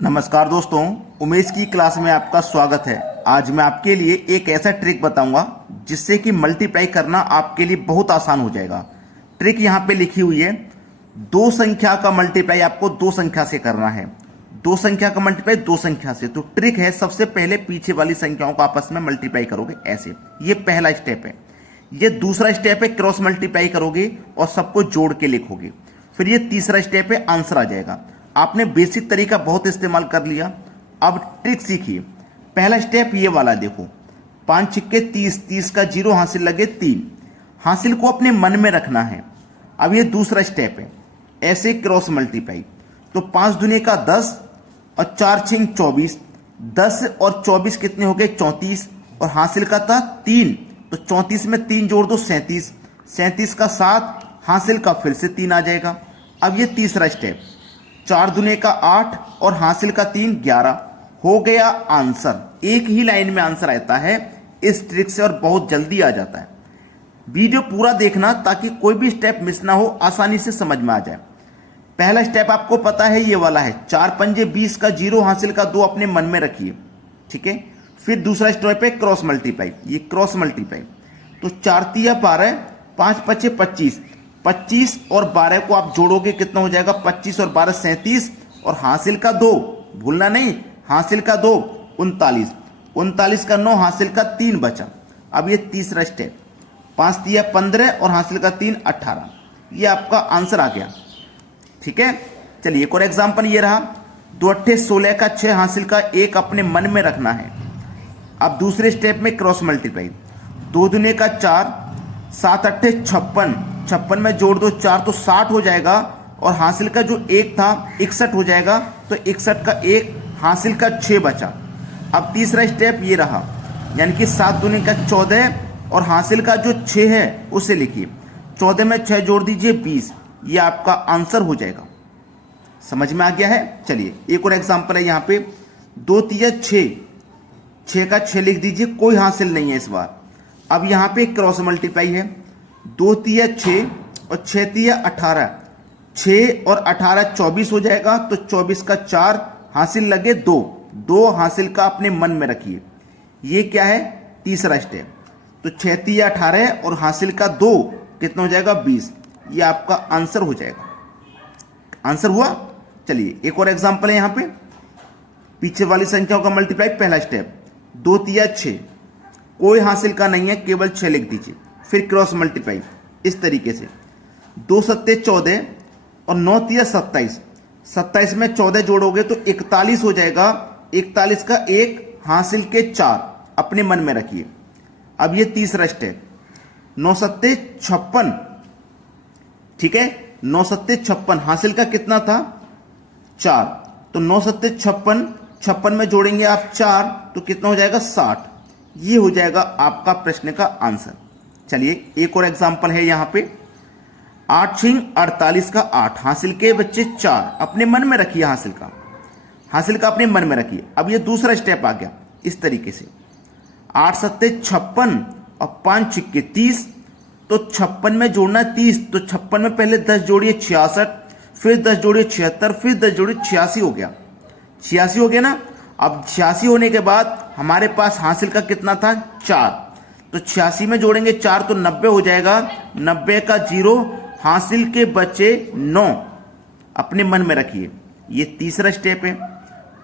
नमस्कार दोस्तों, उमेश की क्लास में आपका स्वागत है। आज मैं आपके लिए एक ऐसा ट्रिक बताऊंगा जिससे कि मल्टीप्लाई करना आपके लिए बहुत आसान हो जाएगा। ट्रिक यहाँ पे लिखी हुई है, दो संख्या का मल्टीप्लाई आपको दो संख्या से करना है। दो संख्या का मल्टीप्लाई दो संख्या से। तो ट्रिक है, सबसे पहले पीछे वाली संख्याओं को आपस में मल्टीप्लाई करोगे ऐसे। ये पहला स्टेप है। ये दूसरा स्टेप है, क्रॉस मल्टीप्लाई करोगे और सबको जोड़ के लिखोगे। फिर ये तीसरा स्टेप है, आंसर आ जाएगा। आपने बेसिक तरीका बहुत इस्तेमाल कर लिया, अब ट्रिक सीखिए। पहला स्टेप ये वाला देखो, 5 छिक्के 30, 30 का 0 हासिल लगे 3। हासिल को अपने मन में रखना है। अब ये दूसरा स्टेप है, ऐसे क्रॉस मल्टीप्लाई। तो 5 दूनी का 10 और 4 छिंग 24। 10 और 24 कितने हो गए? 34। और हासिल का था 3, तो 34 में 3 जोड़ दो 37। 37 का 7, हासिल का फिर से 3 आ जाएगा। अब ये तीसरा स्टेप, 4 दूने का 8 और हासिल का 3, 11 हो गया आंसर। एक ही लाइन में आंसर आता है इस ट्रिक से और बहुत जल्दी आ जाता है। वीडियो पूरा देखना ताकि कोई भी स्टेप मिस ना हो, आसानी से समझ में आ जाए। पहला स्टेप आपको पता है, ये वाला है, 4 पंजे 20 का 0 हासिल का 2 अपने मन में रखिए, ठीक है। फिर दूसरा स्टेप है क्रॉस मल्टीप्लाई। ये क्रॉस मल्टीप्लाई, तो 4 तिया 12, 5 पचे 25। 25 और 12 को आप जोड़ोगे कितना हो जाएगा? 25 और 12 37। और हासिल का 2, भूलना नहीं, हासिल का 2 39। 39 का 9, हासिल का 3 बचा। अब ये तीसरा स्टेप, 5 तिया 15 और हासिल का 3 18। ये आपका आंसर आ गया, ठीक है। चलिए एक और एग्जांपल ये रहा, 2 अट्ठे 16 का 6 हासिल का 1 अपने मन में रखना है। अब दूसरे स्टेप में क्रॉस मल्टीप्लाई, 2 दूने का 4, 7 अट्ठे 56। 56 में जोड़ दो 4 तो 60 हो जाएगा। और हासिल का जो 1 था 61 हो जाएगा, तो 61 का 1, हासिल का 6 बचा। अब तीसरा स्टेप ये रहा, यानी कि 7 दूने का 14 और हासिल का जो 6 है उसे लिखिए। 14 में 6 जोड़ दीजिए 20। ये आपका आंसर हो जाएगा। समझ में आ गया है? चलिए एक और एग्जांपल है यहाँ पे, 2 तिया 6, 6 का 6 लिख दीजिए, कोई हासिल नहीं है इस बार। अब यहाँ पे क्रॉस मल्टीप्लाई है, 2 तिया 6 और 6 तिया 18। 6 और 18 24 हो जाएगा, तो 24 का 4 हासिल लगे 2। 2 हासिल का अपने मन में रखिए। ये क्या है? तीसरा स्टेप। तो 6 तिया 18 और हासिल का 2 कितना हो जाएगा? 20। ये आपका आंसर हो जाएगा। आंसर हुआ। चलिए एक और एग्जांपल है यहाँ पे, पीछे वाली संख्याओं का मल्टीप्लाई। पहला स्टेप, 2 तिया 6, कोई हासिल का नहीं है, केवल 6 लिख दीजिए। फिर क्रॉस मल्टीप्लाई इस तरीके से, 2 सत्ते 14 और 9 तिया 27। 27 में 14 जोड़ोगे तो 41 हो जाएगा। 41 का 1, हासिल के 4 अपने मन में रखिए। अब ये तीसरा स्टेप, 9 सत्ते 56, ठीक है। 9 सत्ते 56, हासिल का कितना था? 4। तो 9 सत्ते 56, 56 में जोड़ेंगे आप 4 तो कितना हो जाएगा? 60। ये हो जाएगा आपका प्रश्न का आंसर। चलिए एक और एग्जांपल है यहाँ पे, 8 छिंग 48 का 8 हासिल के बच्चे 4 अपने मन में रखिए। हासिल का अपने मन में रखिए। अब ये दूसरा स्टेप आ गया इस तरीके से, 8 सत्ते 56 और 5 छिक्के 30। तो 56 में जोड़ना 30, तो 56 में पहले 10 जोड़िए 66, फिर 10 जोड़िए 76, फिर 10 जोड़िए 86 हो गया। 86 हो गया ना। अब 86 होने के बाद हमारे पास हासिल का कितना था? 4। तो 86 में जोड़ेंगे 4 तो 90 हो जाएगा। 90 का 0, हासिल के बचे 9 अपने मन में रखिए। ये तीसरा स्टेप है।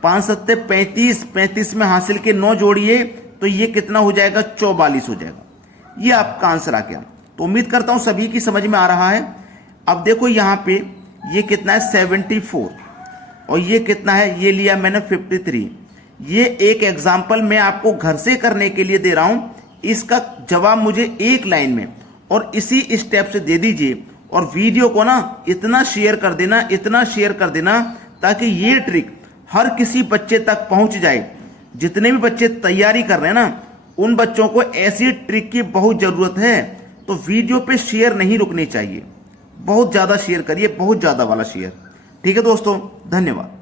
5 सत्ते 35, 35 में हासिल के 9 जोड़िए तो ये कितना हो जाएगा? 44 हो जाएगा। ये आपका आंसर आ गया। तो उम्मीद करता हूं सभी की समझ में आ रहा है। अब देखो यहाँ पे ये कितना है? 74। और ये कितना है? ये लिया मैंने 53। ये एक एग्जाम्पल मैं आपको घर से करने के लिए दे रहा हूं। इसका जवाब मुझे एक लाइन में और इसी स्टेप से दे दीजिए। और वीडियो को ना इतना शेयर कर देना, इतना शेयर कर देना, ताकि ये ट्रिक हर किसी बच्चे तक पहुंच जाए। जितने भी बच्चे तैयारी कर रहे हैं ना, उन बच्चों को ऐसी ट्रिक की बहुत जरूरत है। तो वीडियो पे शेयर नहीं रुकनी चाहिए, बहुत ज्यादा शेयर करिए, बहुत ज्यादा वाला शेयर। ठीक है दोस्तों, धन्यवाद।